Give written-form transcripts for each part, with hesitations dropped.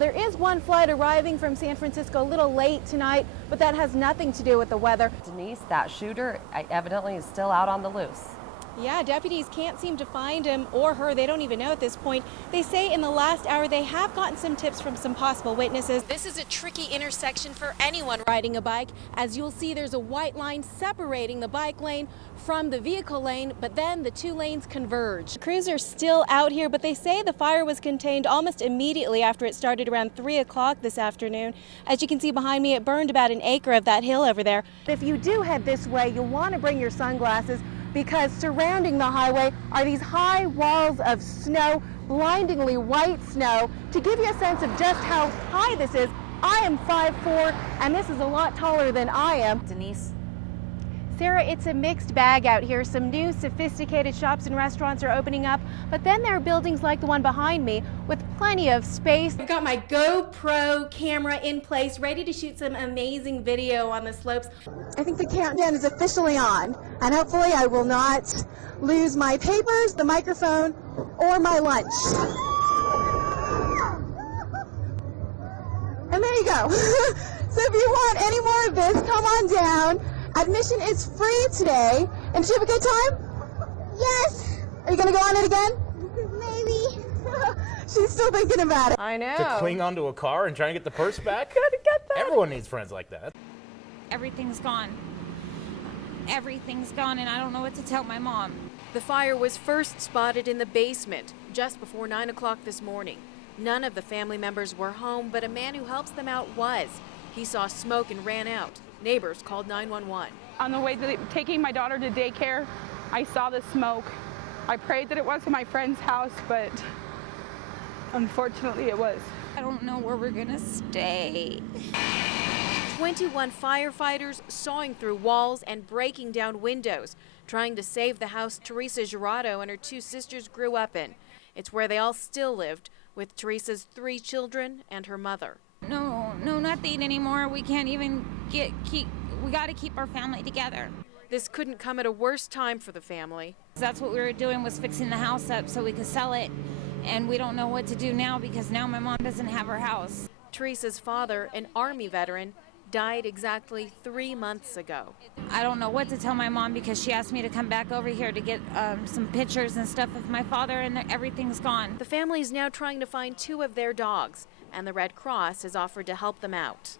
There is one flight arriving from San Francisco a little late tonight, but that has nothing to do with the weather. Denise, that shooter evidently is still out on the loose. Yeah, deputies can't seem to find him or her. They don't even know at this point. They say in the last hour they have gotten some tips from some possible witnesses. This is a tricky intersection for anyone riding a bike. As you'll see, there's a white line separating the bike lane from the vehicle lane, but then the two lanes converge. Crews are still out here, but they say the fire was contained almost immediately after it started around 3 o'clock this afternoon. As you can see behind me, it burned about an acre of that hill over there. If you do head this way, you'll want to bring your sunglasses, because surrounding the highway are these high walls of snow, blindingly white snow. To give you a sense of just how high this is, I am 5'4", and this is a lot taller than I am. Denise? Sarah, it's a mixed bag out here. Some new sophisticated shops and restaurants are opening up, but then there are buildings like the one behind me with plenty of space. I've got my GoPro camera in place, ready to shoot some amazing video on the slopes. I think the countdown is officially on, and hopefully I will not lose my papers, the microphone, or my lunch. And there you go. So if you want any more of this, come on down. Admission is free today. And did you have a good time? Yes. Are you going to go on it again? Maybe. She's still thinking about it. I know. To cling onto a car and try and get the purse back? Gotta get that. Everyone needs friends like that. Everything's gone. Everything's gone, and I don't know what to tell my mom. The fire was first spotted in the basement just before 9 o'clock this morning. None of the family members were home, but a man who helps them out was. He saw smoke and ran out. Neighbors called 911. On the way taking my daughter to daycare, I saw the smoke. I prayed that it wasn't my friend's house, but unfortunately it was. I don't know where we're gonna stay. 21 firefighters sawing through walls and breaking down windows, trying to save the house Teresa Jurado and her two sisters grew up in. It's where they all still lived, with Teresa's 3 children and her mother. No, nothing anymore. We can't even we gotta keep our family together. This couldn't come at a worse time for the family. That's what we were doing, was fixing the house up so we could sell it. And we don't know what to do now because now my mom doesn't have her house. Teresa's father, an Army veteran, died exactly 3 months ago. I don't know what to tell my mom because she asked me to come back over here to get some pictures and stuff of my father, and everything's gone. The family is now trying to find 2 of their dogs, and the Red Cross has offered to help them out.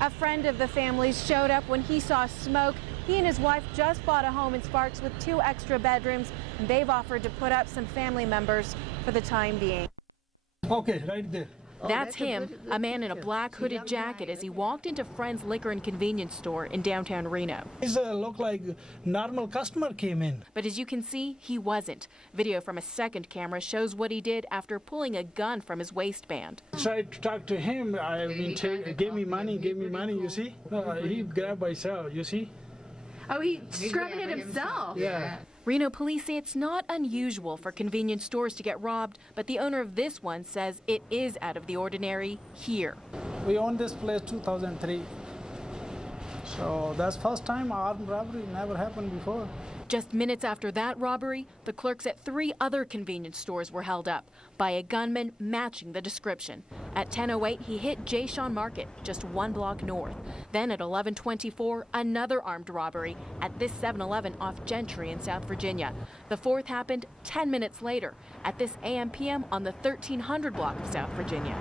A friend of the family's showed up when he saw smoke. He and his wife just bought a home in Sparks with 2 extra bedrooms, and they've offered to put up some family members for the time being. Okay, right there. That's him, a man in a black hooded jacket, as he walked into Friend's Liquor and Convenience Store in downtown Reno. He looked like normal customer came in. But as you can see, he wasn't. Video from a second camera shows what he did after pulling a gun from his waistband. Tried to talk to him. I mean, give me money, you see? He grabbed myself, you see? Oh, he grabbed it himself? Yeah. Reno police say it's not unusual for convenience stores to get robbed, but the owner of this one says it is out of the ordinary here. We owned this place 2003. So that's first time armed robbery, never happened before. Just minutes after that robbery, the clerks at 3 other convenience stores were held up by a gunman matching the description. At 10:08, he hit Jay Sean Market, just 1 block north. Then at 11:24, another armed robbery at this 7-Eleven off Gentry in South Virginia. The 4th happened 10 minutes later at this AM/PM on the 1300 block of South Virginia.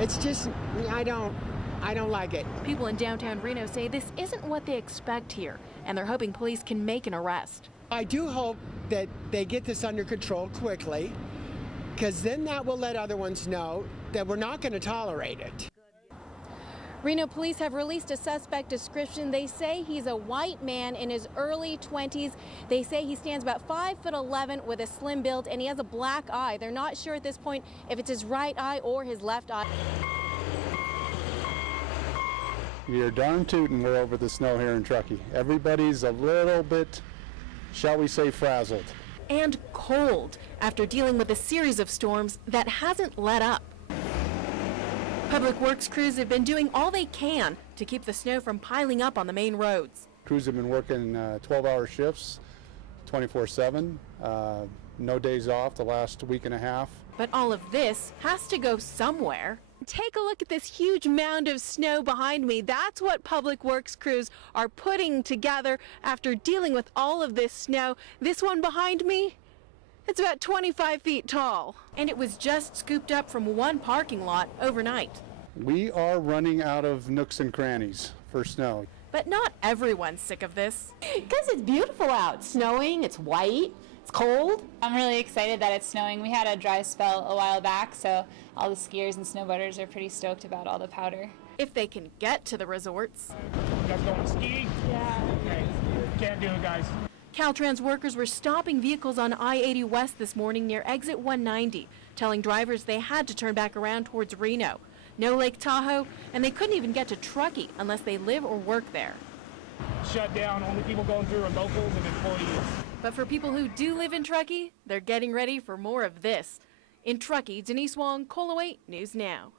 It's just, I don't like it. People in downtown Reno say this isn't what they expect here, and they're hoping police can make an arrest. I do hope that they get this under control quickly, because then that will let other ones know that we're not going to tolerate it. Reno police have released a suspect description. They say he's a white man in his early 20s. They say he stands about 5'11" with a slim build, and he has a black eye. They're not sure at this point if it's his right eye or his left eye. You're darn tootin' we're over the snow here in Truckee. Everybody's a little bit, shall we say, frazzled. And cold after dealing with a series of storms that hasn't let up. Public Works crews have been doing all they can to keep the snow from piling up on the main roads. Crews have been working 12-hour shifts, 24/7, no days off the last week and a half. But all of this has to go somewhere. Take a look at this huge mound of snow behind me. That's what Public Works crews are putting together after dealing with all of this snow. This one behind me, it's about 25 feet tall. And it was just scooped up from one parking lot overnight. We are running out of nooks and crannies for snow. But not everyone's sick of this. Because it's beautiful out. It's snowing, it's white, it's cold. I'm really excited that it's snowing. We had a dry spell a while back, so all the skiers and snowboarders are pretty stoked about all the powder. If they can get to the resorts. You guys going to ski? Yeah. Okay. Can't do it, guys. Caltrans workers were stopping vehicles on I-80 West this morning near exit 190, telling drivers they had to turn back around towards Reno. No Lake Tahoe, and they couldn't even get to Truckee unless they live or work there. Shut down. Only people going through are locals and employees. But for people who do live in Truckee, they're getting ready for more of this. In Truckee, Denise Wong, KOLO 8 News Now.